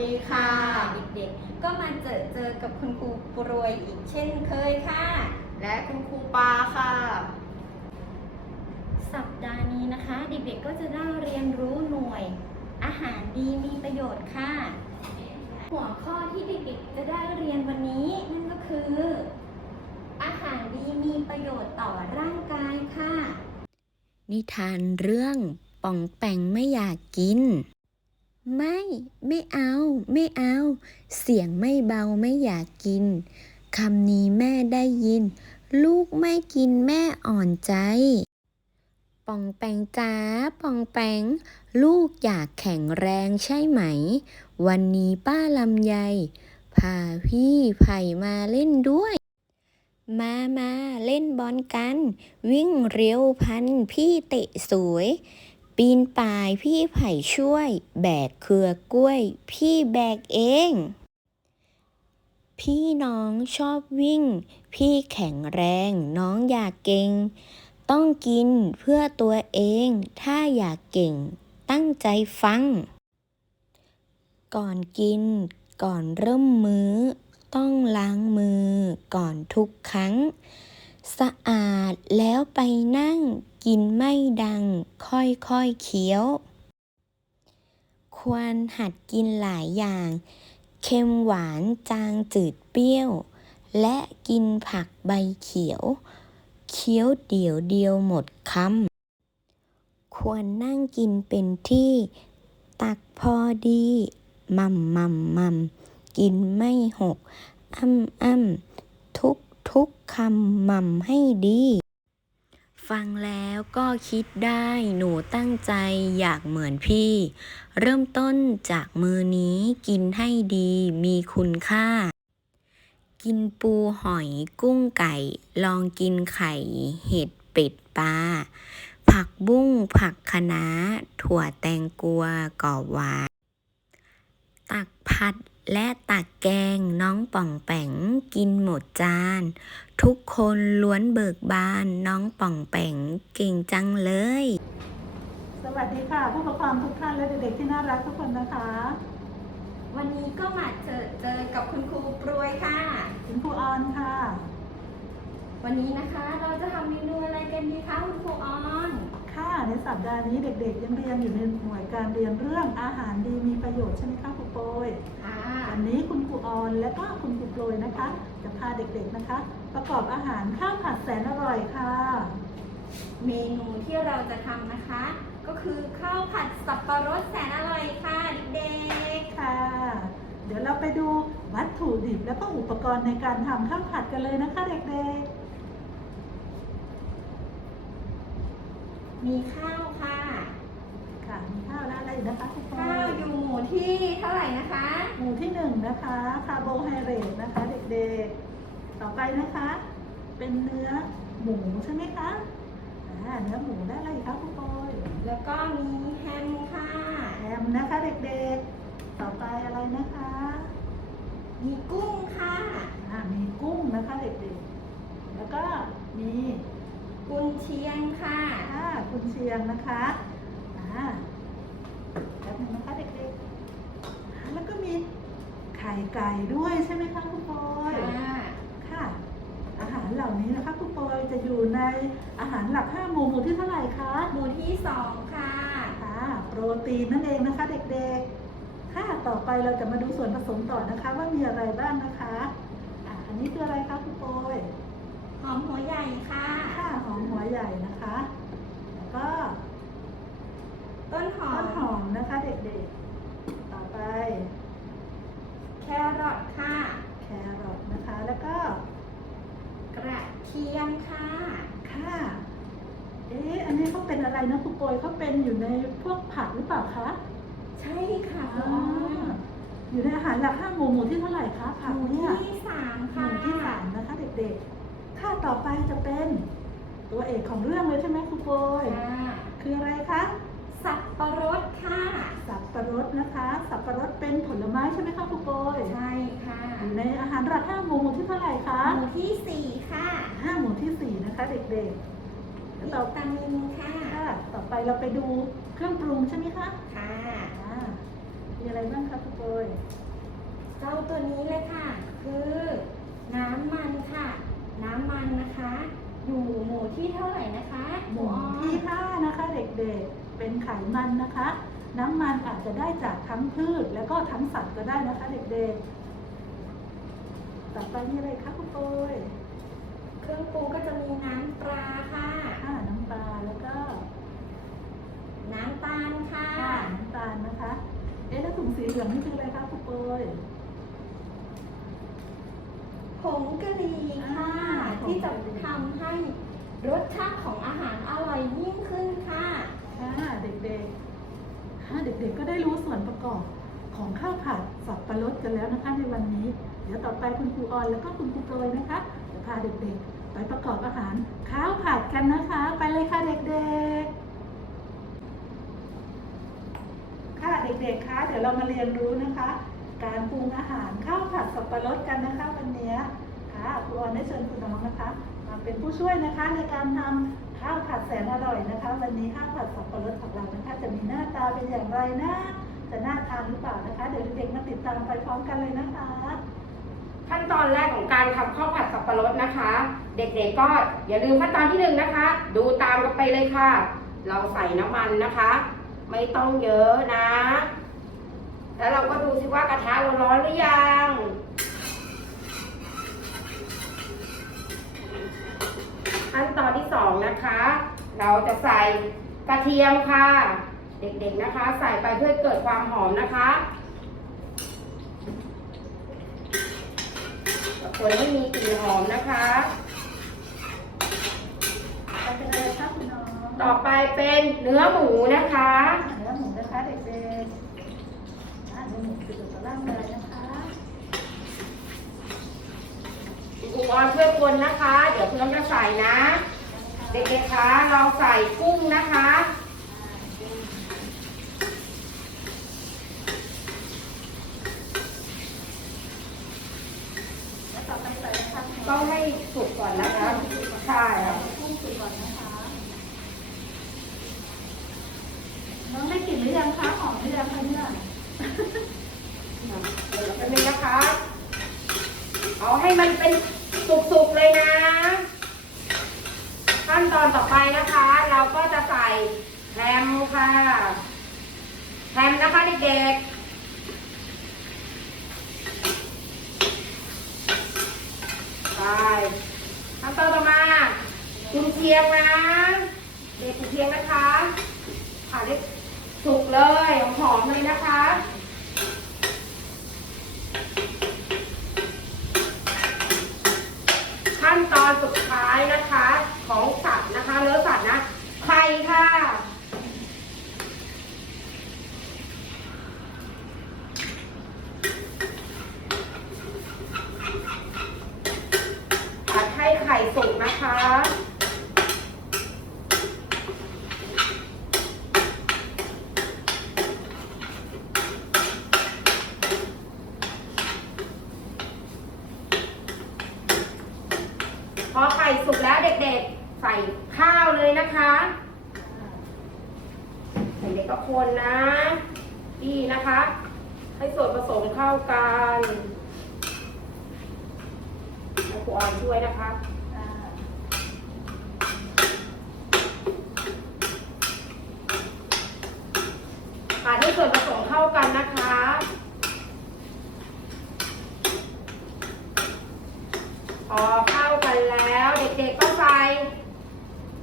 ดีค่ะเด็กๆ ก็มาเจอเจอกับคุณครูปรวยอีกเช่นเคยค่ะ และคุณครูปาค่ะ สัปดาห์นี้นะคะ เด็กๆก็จะได้เรียนรู้หน่วย อาหารดีมีประโยชน์ค่ะ หัวข้อที่เด็กๆจะได้เรียนวันนี้นั่นก็คือ อาหารดีมีประโยชน์ต่อร่างกายค่ะ นิทานเรื่องป่องแปงไม่อยากกิน ไม่ ไม่เอา ไม่เอา เสียงไม่เบาไม่อยากกิน คำนี้แม่ได้ยิน ลูกไม่กินแม่อ่อนใจ ป่องแปงจ้า ป่องแปง ลูกอยากแข็งแรงใช่ไหม วันนี้ป้าลำไย พาพี่ไผ่มาเล่นด้วย มามาเล่นบอลกัน วิ่งเร็วพันพี่เตะสวย ปีนป่ายพี่ไผ่ช่วย แบกเครือกล้วย พี่แบกเอง พี่น้องชอบวิ่ง พี่แข็งแรงน้องอยากเก่ง ต้องกินเพื่อตัวเอง ถ้าอยากเก่ง ตั้งใจฟัง ก่อนกิน ก่อนเริ่มมื้อ ต้องล้างมือ ก่อนทุกครั้ง สะอาดแล้วไปนั่งกินไม่ดัง ค่อยๆเคี้ยว ควรหัดกินหลายอย่าง เค็มหวานจางจืดเปรี้ยว และกินผักใบเขียว เคี้ยวเดียวเดียวหมดคำควรนั่งกินเป็นที่ ตักพอดีมัมมัมมัมกินไม่หกอ้ำอ้ำทุก ทุกคำมัมให้ดี ฟังแล้วก็คิดได้หนูตั้งใจอยากเหมือนพี่ เริ่มต้นจากมือนี้กินให้ดีมีคุณค่า กินปูหอยกุ้งไก่ ลองกินไข่เห็ดเป็ดปลาผักบุ้งผักคะน้าถั่วแตงกัวกรอบหวานตักผัด และตักแกงน้องป่องแป๋งกินหมดจาน ทุกคนล้วนเบิกบานน้องป่องแป๋งเก่งจังเลย สวัสดีค่ะผู้ปกครองทุกท่านและเด็กๆที่น่ารักทุกคนนะคะ วันนี้ก็มาเจอเจอกับคุณครูปรวยค่ะคุณครูออนค่ะ วันนี้นะคะเราจะทำเมนูอะไรกันดีคะคุณครูออนค่ะในสัปดาห์นี้เด็กๆยังเรียนอยู่ในหน่วยการเรียนเรื่องอาหารดีมีประโยชน์ใช่ไหมคะครูโปรยค่ะ วันนี้คุณครูออนและก็คุณครูโปรยนะคะ จะพาเด็กๆนะคะ ประกอบอาหารข้าวผัดแสนอร่อยค่ะ เมนูที่เราจะทำนะคะ ก็คือข้าวผัดสับปะรดแสนอร่อยค่ะเด็กค่ะ เดี๋ยวเราไปดูวัตถุดิบและก็อุปกรณ์ในการทำข้าวผัดกันเลยนะคะเด็กๆ มีข้าวค่ะๆ ค่ะมีข้าวและอะไรอีกนะคะครูโปรข้าวยอยู่หมู่ที่เท่าไหร่นะคะ หมู่ที่หนึ่งนะคะคาร์โบไฮเดรตนะคะเด็กๆ ต่อไปนะคะ เป็นเนื้อหมูใช่ไหมคะอ่าเนื้อหมูได้อะไรอีกคะคุณปอยแล้วก็มีแฮมค่ะแฮมนะคะเด็กๆ ต่อไปอะไรนะคะ มีกุ้งค่ะอ่ามีกุ้งนะคะเด็กๆ แล้วก็มีกุนเชียงค่ะ อ่าคุณเชียงนะคะ อ่า แป๊บนึงนะคะเด็กๆอ่าแล้วก็มีไข่ไก่ด้วยใช่ไหมคะคุณปอยค่ะค่ะ อาหารเหล่านี้นะคะคุณปอยจะอยู่ในอาหารหลักห้าหมู่หมู่ที่เท่าไหร่คะ หมู่ที่สองค่ะ ค่ะ โปรตีนนั่นเองนะคะเด็กๆ ค่ะ ต่อไปเราจะมาดูส่วนผสมต่อนะคะ ว่ามีอะไรบ้างนะคะอ่าอันนี้คืออะไรคะคุณปอยหอมหัวใหญ่ค่ะ ค่ะ หอมหัวใหญ่นะคะ แล้วก็ ต้นหอต้ม นหอมนะคะ เด็กๆ ต่อไปแครอทค่ะ แครอทนะคะ แล้วก็กระเทียมค่ะ ค่ะ เอ๊ะอันนี้เขาเป็นอะไรนะคุณปอยเขาเป็นอยู่ในพวกผักหรือเปล่าคะใช่ค่ะอ๋ออยู่ในอาหารหลักห้าหมู่หมู่ที่เท่าไหร่คะผักหมู่เนี่ย ที่สามหค่ะมู่ที่สามนะคะเด็กๆ ค่ะต่อไปจะเป็นตัวเอกของเรื่องเลยใช่ไหมคุณโปย ค่ะคืออะไรคะสับ ปะรดค่ะ สับปะรดนะคะ สับปะรดเป็นผลไม้ใช่ไหมคะคุณโปยใช่ค่ะอยู่ในอาหารหลักห้าหมู่หมู่ที่เท่าไหร่คะหมู่ที่สี่ค่ะห้าหมู่ที่สี่นะคะเด็กๆแล้ววิต่อตามินค่ะค่ะต่อไปเราไปดูเครื่องปรุงใช่ไหมคะค่ะอ่ามีอะไรบ้างคะคุณโปยตัวนี้เลยค่ะ คือน้ำมันค่ะ น้ำมันนะคะ อยู่หมู่ที่เท่าไหร่นะคะหมู่ออนที่ห้านะคะเด็กๆ เป็นไขมันนะคะ น้ำมันอาจจะได้จากทั้งพืชแล้วก็ทั้งสัตว์ก็ได้นะคะเด็กๆ ต่อไปนี่อะไรคะคุณโปยเครื่องปรุงก็จะมีน้ำปลาค่ะอ่าน้ำปลาแล้วก็ น้ำตาลค่ะอ่าน้ำตาลนะคะ เอ๊ะแล้วถุงสีเหลืองนี่คืออะไรคะคุณโปยผ งกะหรี่ค่ะอ่าที่จะผงกะหรี่ทำให้รสชาติของอาหารอร่อยยิ่งขึ้นค่ะค่ะเด็กๆค่ะเด็กๆก็ได้รู้ส่วนประกอบของข้าวผัดสับปะรดกันแล้วนะคะในวันนี้ เดี๋ยวต่อไปคุณครูออนแล้วก็คุณครูโปรยนะคะจะพาเด็กๆ ไปประกอบอาหารข้าวผัดกันนะคะ ไปเลยค่ะเด็กๆค่ะเด็กๆ คะ เดี๋ยวเรามาเรียนรู้นะคะ การปรุงอาหารข้าวผัดสับปะรดกันนะคะวันนี้ค่ะครูออนได้เชิญคุณน้องนะคะ มาเป็นผู้ช่วยนะคะในการทำข้าวผัดแสนอร่อยนะคะ วันนี้ข้าวผัดสับปะรดของเรานะคะจะมีหน้าตาเป็นอย่างไรนะจะน่าทานหรือเปล่านะคะ เดี๋ยวเด็กๆมาติดตามไปพร้อมกันเลยนะคะ ขั้นตอนแรกของการทำข้าวผัดสับปะรดนะคะ เด็กๆก็อย่าลืมขั้นตอนที่หนึ่งนะคะ ดูตามกันไปเลยค่ะ เราใส่น้ำมันนะคะ ไม่ต้องเยอะนะ แล้วเราก็ดูสิว่ากระทะเราร้อนหรือยัง ขั้นตอนที่สองนะคะ เราจะใส่กระเทียมค่ะ เด็กๆนะคะ ใส่ไปเพื่อเกิดความหอมนะคะคนให้มีกลิ่นหอมนะคะไปเป็นอะไรคะคุณน้องต่อไปเป็นเนื้อหมูนะคะเนื้อหมูนะคะเด็กๆอ่าเนื้อหมูติดกับร่างกายนะคะ อุ ปกรณ์เพื่อคนนะคะ เดี๋ยวเพื่อนจะใส่นะ เด็กๆคะลองใส่กุ้งนะคะแล้วต่อไปใส่นะคะต้องให้สุกก่อนนะคะใช่ค่ะกุ้งสุกก่อนนะคะ น้องได้กลิ่นหรือยังคะหอมหรือยังคะเนี่ยเดี๋ยวแป๊บนึงนะคะ เอาให้มันเป็น สุกๆเลยนะ ขั้นตอนต่อไปนะคะ เราก็จะใส่แฮมค่ะแฮมนะคะเด็กๆไปขั้นตอนต่อมากุนเชียงนะ เด็กกุนเชียงนะคะผ่าได้สุกเลยหอมเลยนะคะ ตอนสุดท้ายนะคะ ของสัตว์นะคะเนื้อสัตว์นะไข่ค่ะ ผัดให้ไข่สุกนะคะ พอไข่สุกแล้วเด็กๆ ใส่ข้าวเลยนะคะเด็กๆก็ คนนะดีนะคะ ให้ส่วนผสมเข้ากันแล้วครูออนช่วยนะคะ อ่า ผัดให้ส่วนผสมเข้ากันนะคะ พอเข้ากันแล้ว เด็กๆก็ใส่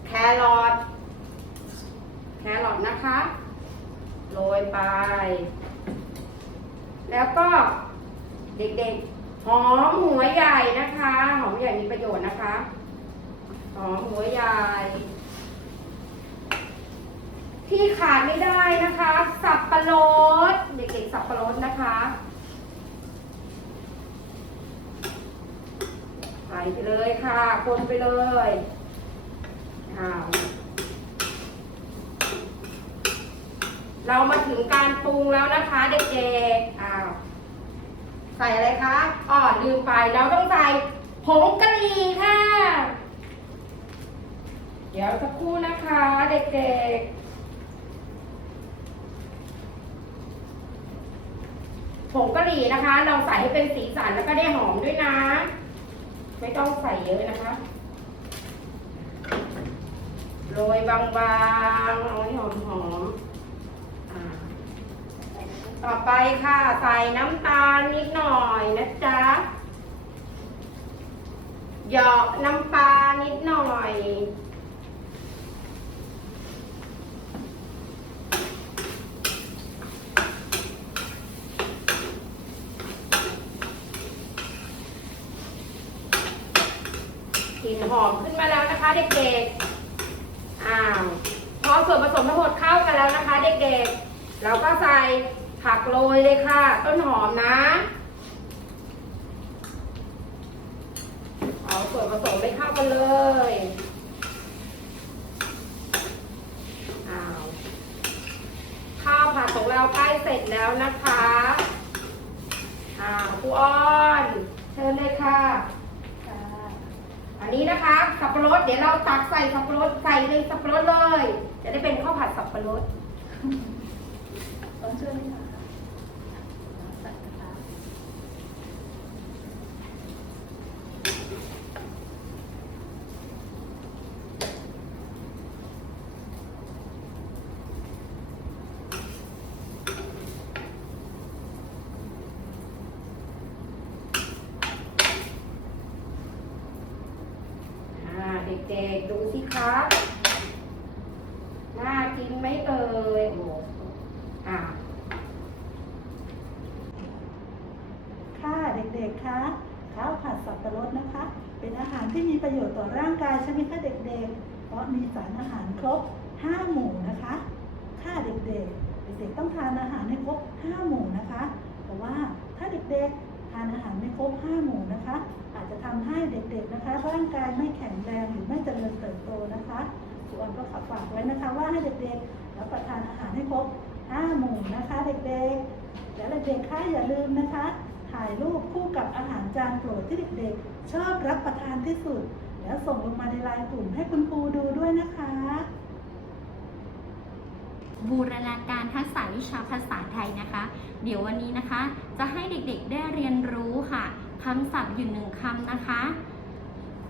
แครอทแครอทนะคะโรยไป แล้วก็เด็กๆ หอมหัวใหญ่นะคะ หอมใหญ่มีประโยชน์นะคะ หอมหัวใหญ่ ที่ขาดไม่ได้นะคะ สับปะรด เด็กๆ สับปะรดนะคะ ใส่ ไปเลยค่ะ คนไปเลยอ้าวเรามาถึงการปรุงแล้วนะคะเด็กๆอ้าวใส่อะไรคะอ๋อลืมไปเราต้องใส่ผงกะหรี่ค่ะ เดี๋ยวสักครู่นะคะ เด็กๆผงกะหรี่นะคะ เราใส่ให้เป็นสีสันแล้วก็ได้หอมด้วยนะ ไม่ต้องใส่เยอะนะคะโรยบางๆเอาให้หอมๆต่อไปค่ะ ใส่น้ำตาลนิดหน่อยนะจ๊ะหยอกน้ำปลานิดหน่อย หอมขึ้นมาแล้วนะคะ เด็กๆ อ้าวพอส่วนผสมทั้งหมดเข้ากันแล้วนะคะ เด็กๆ เราก็ใส่ผักโรยเลยค่ะ ต้นหอมนะ เอาส่วนผสมไปเข้ากันเลยอ้าวข้าวผัดของเราใกล้เสร็จแล้วนะคะอ้าวครูอ้อน เชิญเลยค่ะ นี้นะคะ สับปะรดเดี๋ยวเราตักใส่สับปะรดใส่ในสับปะรดเลย จะได้เป็นข้าวผัดสับปะรดต้องช่วยไหมคะใส่นะคะ อ่า เด็กๆ ดูสิครับ น่ากินไหมเอ่ยโอ้โหอ่า ค่ะเด็กๆ คะ ข้าวผัดสับปะรดนะคะ เป็นอาหารที่มีประโยชน์ต่อร่างกายใช่ไหมคะเด็กๆ เพราะมีสารอาหารครบ 5 หมู่นะคะ ค่ะเด็กๆ เด็กๆต้องทานอาหารให้ครบ 5 หมู่นะคะ เพราะว่าถ้าเด็กๆ ทานอาหารไม่ครบ 5 หมู่นะคะ อาจจะทำให้เด็กๆ นะคะ ร่างกายไม่แข็งแรงหรือไม่เจริญเติบโตนะคะส่วนก็ขอฝากไว้นะคะว่าให้เด็กๆ รับประทานอาหารให้ครบ 5 หมู่นะคะ เด็กๆ และเด็กๆค่ะอย่าลืมนะคะ ถ่ายรูปคู่กับอาหารจานโปรดที่เด็กๆ ชอบรับประทานที่สุด แล้วส่งลงมาในไลน์กลุ่มให้คุณครูดูด้วยนะคะ บูรณาการทักษะวิชาภาษาไทยนะคะ เดี๋ยววันนี้นะคะ จะให้เด็กๆได้เรียนรู้ค่ะคำศัพท์อยู่หนึ่งคำนะคะ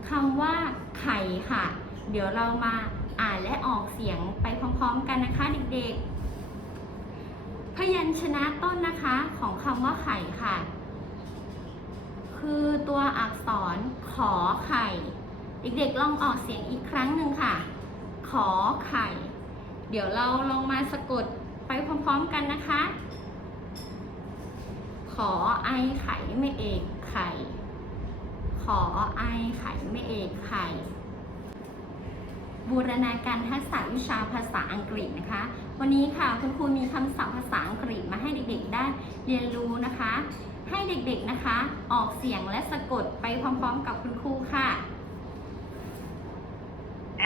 คำว่าไข่ค่ะ เดี๋ยวเรามาอ่านและออกเสียงไปพร้อมๆกันนะคะเด็กๆ พยัญชนะต้นนะคะของคำว่าไข่ค่ะ คือตัวอักษรขอไข่ เด็กๆลองออกเสียงอีกครั้งหนึ่งค่ะ ขอไข่ เดี๋ยวเราลองมาสะกดไปพร้อมๆกันนะคะ ขอไอไข่ไม่เอกไข่ ขอไอไข่ไม่เอกไข่บูรณาการทักษะวิชาภาษาอังกฤษนะคะ วันนี้ค่ะคุณครูมีคำศัพท์ภา เรียนรู้นะคะ ให้เด็กๆนะคะ ออกเสียงและสะกดไปพร้อมๆกับคุณครูค่ะ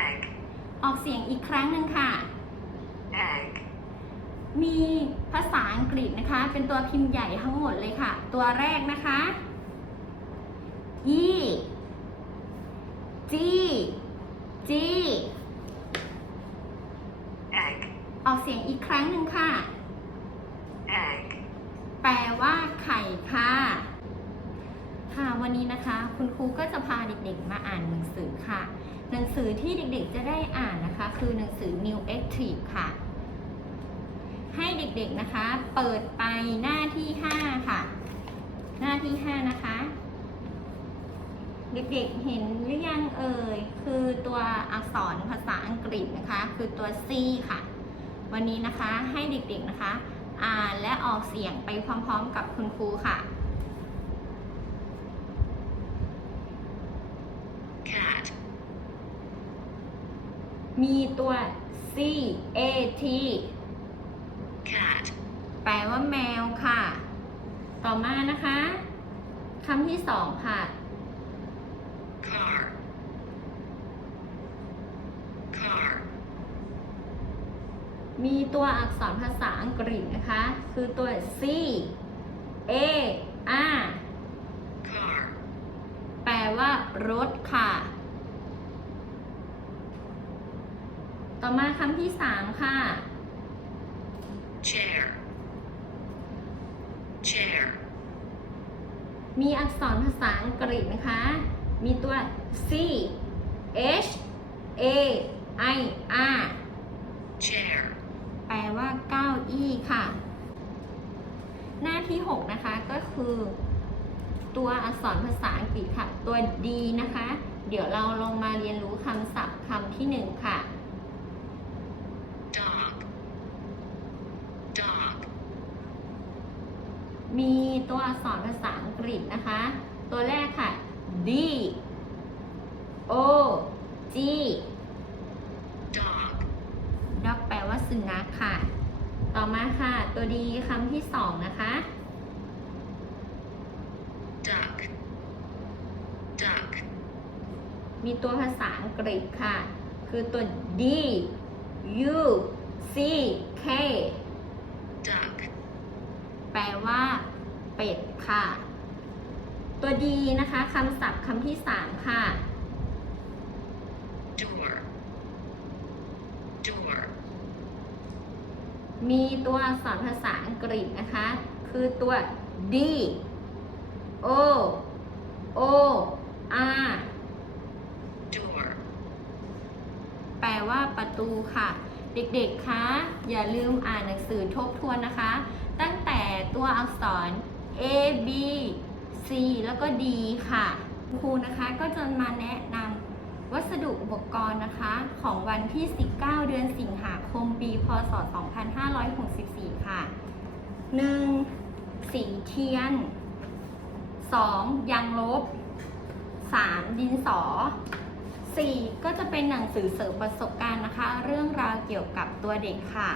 egg, ออกเสียงอีกครั้งหนึ่งค่ะ egg, มีภาษาอังกฤษนะคะ เป็นตัวพิมพ์ใหญ่ทั้งหมดเลยค่ะ ตัวแรกนะคะ e g g egg, ออกเสียงอีกครั้งหนึ่งค่ะ egg, แปลว่าไข่ค่ะ ค่ะวันนี้นะคะ คุณครูก็จะพาเด็กๆมาอ่านหนังสือค่ะ หนังสือที่เด็กๆจะได้อ่านนะคะ คือหนังสือ New Active ค่ะ ให้เด็กๆนะคะ เปิดไปหน้าที่ 5 ค่ะ หน้าที่ 5 นะคะ เด็กๆเห็นหรือยังเอ่ย คือตัวอักษรภาษาอังกฤษนะคะ คือตัว C ค่ะ วันนี้นะคะให้เด็กๆนะคะ อ่านและออกเสียงไปพร้อมๆกับคุณครูค่ะ cat, มีตัว C A T cat, แปลว่าแมวค่ะ ต่อมานะคะคำที่สองค่ะ มีตัวอักษรภาษาอังกฤษนะคะ คือตัว C A R car, แปลว่ารถค่ะ ต่อมาคำที่สามค่ะ chair, chair, มีอักษรภาษาอังกฤษนะคะ มีตัว C H A I R chair, แปลว่าเก้าอี้ค่ะ หน้าที่ 6 นะคะก็คือ ตัวอักษรภาษาอังกฤษค่ะ ตัว D นะคะ เดี๋ยวเราลงมาเรียนรู้คำศัพท์คำที่ 1 ค่ะ dog, dog, มีตัวอักษรภาษาอังกฤษนะคะ ตัวแรกค่ะ D O G dog, dog แปลว่าสุนัขค่ะ ต่อมาค่ะ ตัว ดีคำที่สองนะคะ duck, duck, มีตัวภาษาอังกฤษค่ะ คือตัว D U C K duck, แปลว่า เป็ดค่ะ ตัวดีนะคะคำศัพท์คำที่สามค่ะ door, door, มีตัวอักษรภาษาอังกฤษนะคะ คือตัว D O O R door, แปลว่าประตูค่ะ เด็กๆ คะ อย่าลืมอ่านหนังสือทบทวนนะคะ ตั้งแต่ตัวอักษร A B C แล้วก็ D ค่ะ ครูนะคะก็จะมาแนะนำ วัสดุอุปกรณ์นะคะของวันที่ 19 เดือนสิงหาคมปี พศ 2564 ค่ะ 1. สีเทียน 2. ยางลบ 3. ดินสอ 4. ก็จะเป็นหนังสือเสริมประสบการณ์นะคะ เรื่องราวเกี่ยวกับตัวเด็กค่ะ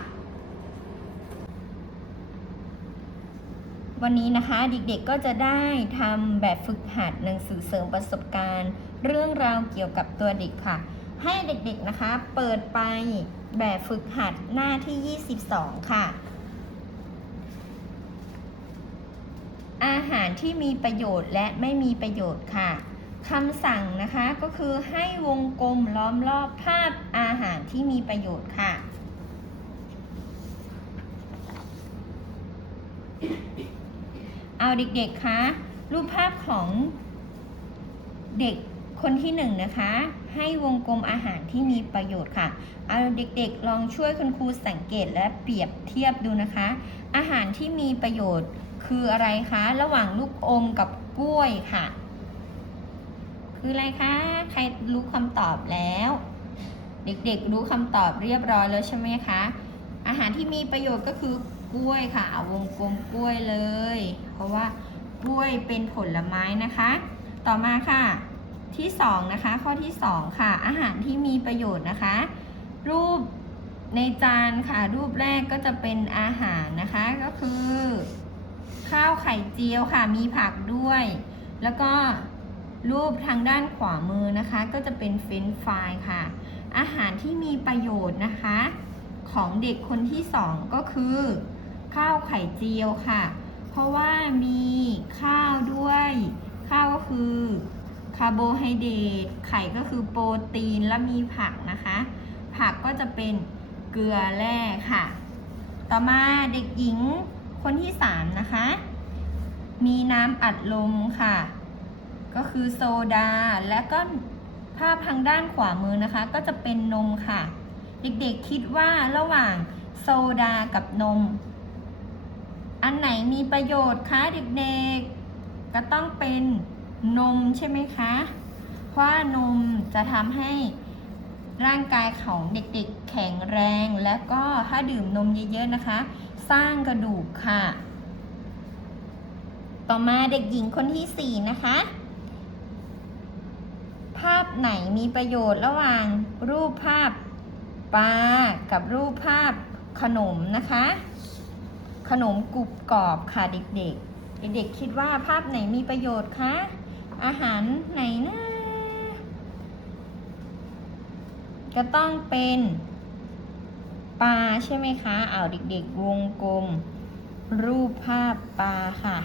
วันนี้นะคะเด็กๆก็จะได้ทำแบบฝึกหัดหนังสือเสริมประสบการณ์ เรื่องราวเกี่ยวกับตัวเด็กค่ะ ให้เด็กๆนะคะ เปิดไปแบบฝึกหัดหน้าที่ 22 ค่ะ อาหารที่มีประโยชน์และไม่มีประโยชน์ค่ะคำสั่งนะคะก็คือให้วงกลมล้อมรอบภาพอาหารที่มีประโยชน์ค่ะเอาเด็กๆ คะ รูปภาพของเด็ก คนที่หนึ่งนะคะ ให้วงกลมอาหารที่มีประโยชน์ค่ะ เอาเด็กๆ ลองช่วยคุณครูสังเกตและเปรียบเทียบดูนะคะ อาหารที่มีประโยชน์คืออะไรคะ ระหว่างลูกอมกับกล้วยค่ะ คืออะไรคะ ใครรู้คำตอบแล้ว เด็กๆ รู้คำตอบเรียบร้อยแล้วใช่ไหมคะ อาหารที่มีประโยชน์ก็คือกล้วยค่ะ เอาวงกลมกล้วยเลย เพราะว่ากล้วยเป็นผลไม้นะคะ ต่อมาค่ะ ที่สองนะคะข้อที่สองค่ะ อาหารที่มีประโยชน์นะคะ รูปในจานค่ะ รูปแรกก็จะเป็นอาหารนะคะก็คือ ข้าวไข่เจียวค่ะ มีผักด้วย แล้วก็รูปทางด้านขวามือนะคะ ก็จะเป็นเฟรนช์ฟรายค่ะ อาหารที่มีประโยชน์นะคะ ของเด็กคนที่สองก็คือ ข้าวไข่เจียวค่ะ เพราะว่ามีข้าวด้วย ข้าวก็คือ คาร์โบไฮเดรตไข่ก็คือโปรตีนและมีผักนะคะ ผักก็จะเป็นเกลือแร่ค่ะ ต่อมาเด็กหญิงคนที่สามนะคะ มีน้ำอัดลมค่ะ ก็คือโซดา และก็ภาพทางด้านขวามือนะคะ ก็จะเป็นนมค่ะ เด็กๆคิดว่าระหว่างโซดากับนม อันไหนมีประโยชน์คะเด็กๆ ก็ต้องเป็น นมใช่ไหมคะ เพราะนมจะทำให้ร่างกายของเด็กๆแข็งแรง และก็ถ้าดื่มนมเยอะๆนะคะ สร้างกระดูกค่ะ ต่อมาเด็กหญิงคนที่สี่นะคะ ภาพไหนมีประโยชน์ระหว่างรูปภาพปลากับรูปภาพขนมนะคะ ขนมกรุบกรอบค่ะเด็กๆ เด็กๆคิดว่าภาพไหนมีประโยชน์คะ อาหารไหนนะ ก็ต้องเป็นปลาใช่ไหมคะเอาเด็กๆวงกลม รูปภาพปลาค่ะ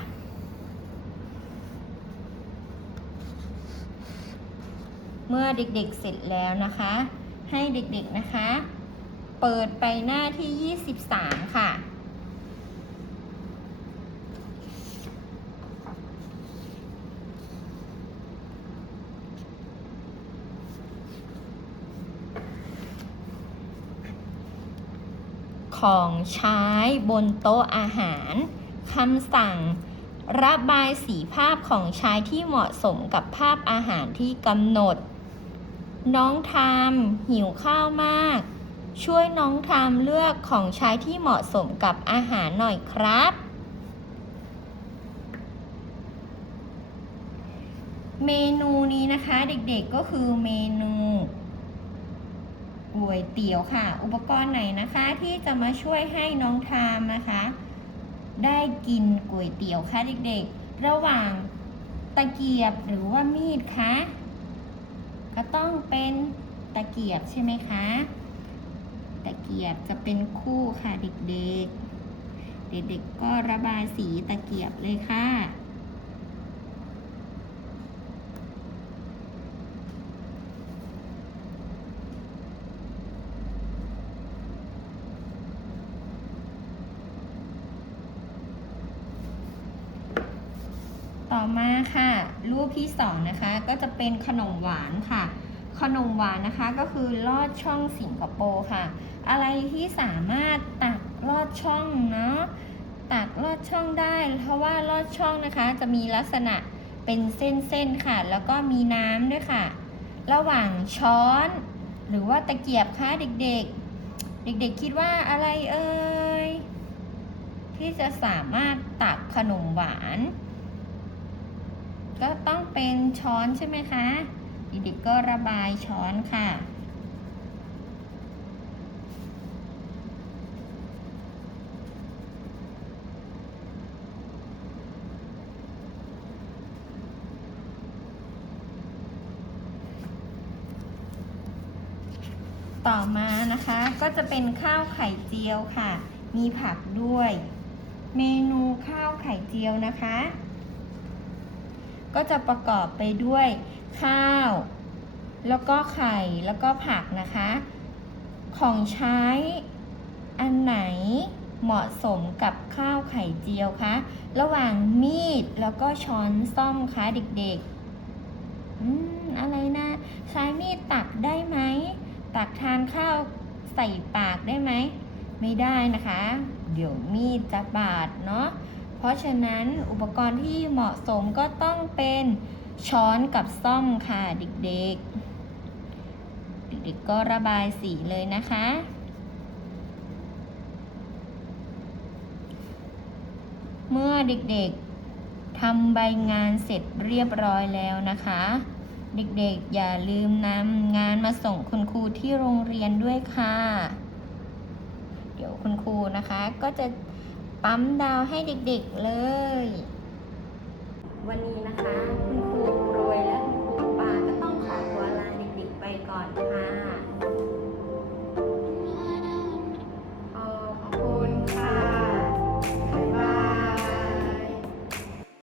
เมื่อเด็กๆเสร็จแล้วนะคะ ให้เด็กๆนะคะ เปิดไปหน้าที่ 23 ค่ะ ของใช้บนโต๊ะอาหารคำสั่ง ระบายสีภาพของใช้ที่เหมาะสมกับภาพอาหารที่กำหนด น้องทามหิวข้าวมาก ช่วยน้องทามเลือกของใช้ที่เหมาะสมกับอาหารหน่อยครับ เมนูนี้นะคะเด็กๆก็คือเมนู ก๋วยเตี๋ยวค่ะ อุปกรณ์ไหนนะคะที่จะมาช่วยให้น้องทามนะคะ ได้กินก๋วยเตี๋ยวค่ะเด็กๆ ระหว่างตะเกียบหรือว่ามีดคะก็ต้องเป็นตะเกียบใช่ไหมคะ ตะเกียบจะเป็นคู่ค่ะเด็กๆ เด็กๆก็ระบายสีตะเกียบเลยค่ะ ต่อมาค่ะ รูปที่สองนะคะก็จะเป็นขนมหวานค่ะ ขนมหวานนะคะก็คือลอดช่องสิงคโปร์ค่ะ อะไรที่สามารถตักลอดช่องเนาะตักลอดช่องได้ เพราะว่าลอดช่องนะคะจะมีลักษณะเป็นเส้นๆค่ะ แล้วก็มีน้ำด้วยค่ะ ระหว่างช้อน หรือว่าตะเกียบคะเด็กๆ เด็กๆคิดว่าอะไรเอ่ยที่จะสามารถตักขนมหวาน ก็ต้องเป็นช้อนใช่ไหมคะเด็กๆก็ระบายช้อนค่ะ ต่อมานะคะก็จะเป็นข้าวไข่เจียวค่ะ มีผักด้วย เมนูข้าวไข่เจียวนะคะ ก็จะประกอบไปด้วยข้าว แล้วก็ไข่แล้วก็ผักนะคะ ของใช้อันไหนเหมาะสมกับข้าวไข่เจียวคะ ระหว่างมีดแล้วก็ช้อนซ่อมคะเด็กๆ อืมอะไรนะใช้มีดตักได้ไหม ตักทานข้าวใส่ปากได้ไหม ไม่ได้นะคะ เดี๋ยวมีดจะบาดเนาะ เพราะฉะนั้นอุปกรณ์ที่เหมาะสมก็ต้องเป็นช้อนกับซ่อมค่ะเด็กๆ เด็กๆก็ระบายสีเลยนะคะ เมื่อเด็กๆทำใบงานเสร็จเรียบร้อยแล้วนะคะ เด็กๆอย่าลืมนำงานมาส่งคุณครูที่โรงเรียนด้วยค่ะ เดี๋ยวคุณครูนะคะก็จะ ปั๊มดาวให้เด็กๆเลย วันนี้นะคะคุณครู